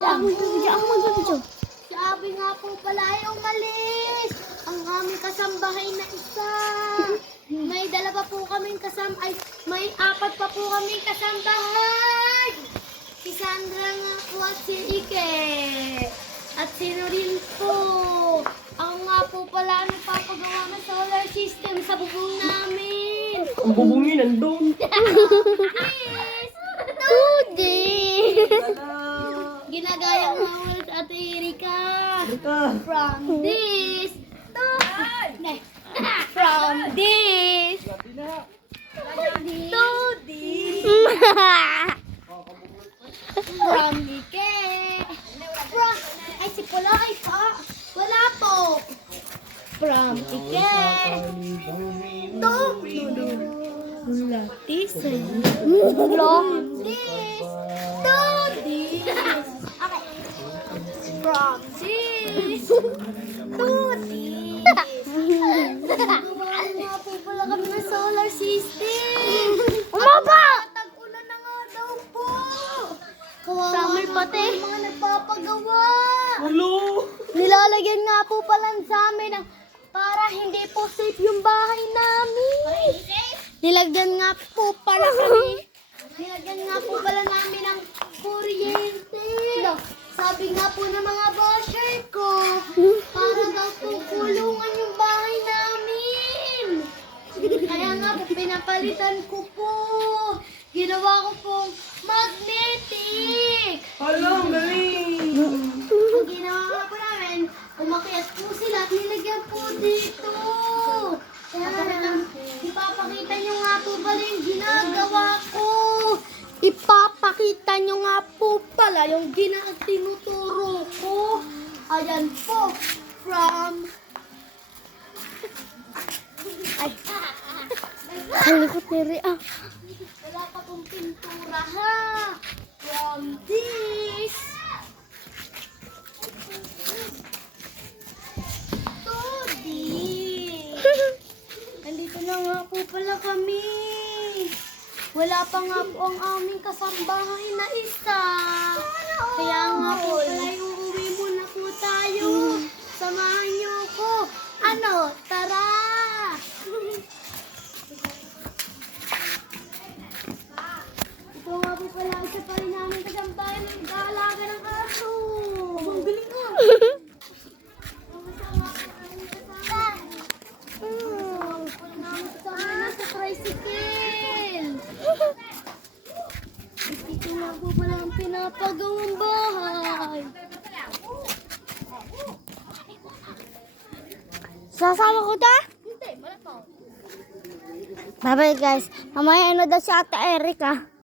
Sabi nga po pala ay umalis ang aming kasambahay na isa. May dala pa po kaming may apat pa po kaming kasambahay. Si Sandra nga po at si Ike. At si Norin po. Ako nga po pala ang nagpapagawa ng solar system sa bubong namin. Ang bubungin nandun. Yes! Tudi! Ginagaya nga ulit sa Ate Erika. From this to from this to this. From Ike. Ay, si Pulay pa. Wala po. From Ike. To this. From this to this. Okay. From this to this. Gumawa nga po pala kami ng solar system. Umaba! Tag-ulan na nga daw po. Summer pati. Mga nagpapagawa. Hello! Nilalagyan nga po pala sa amin para hindi po safe yung bahay namin. Nilagyan nga po pala kami. Nilagyan nga po pala namin ng kuryente. Sabi nga po ng mga bosher ko, para daw po kulungan yung bahay namin. Kaya nga po pinapalitan ko po. Ginawa ko pong magnetic. Hello, galing! Ang ginawa nga po namin, umakyat po sila at nilagyan po dito. Kaya ipapakita nyo nga po pala yung ginagawa ko. Ipapakita nyo nga po pala yung tinuturo ko. Ayan po, from... Ay, kalikot ni Ria. Wala pa pong pintura ha. From this to this. Nandito na nga po pala kami. Wala pa nga po ang aming kasambahay na isa. Kaya nga po pala uuwi muna po tayo. Samahan niyo ko. Ano? Tara! Ito nga po pala isa pa rin namin kasambahay na nag-aalaga ng aso. Ang galing ka! Sa tricycle. Dito na po pala ang pinapagawang bahay. Sasama ko ta? Hindi, wala pa. Bye-bye guys. Mamaya ano daw si Ate Erika.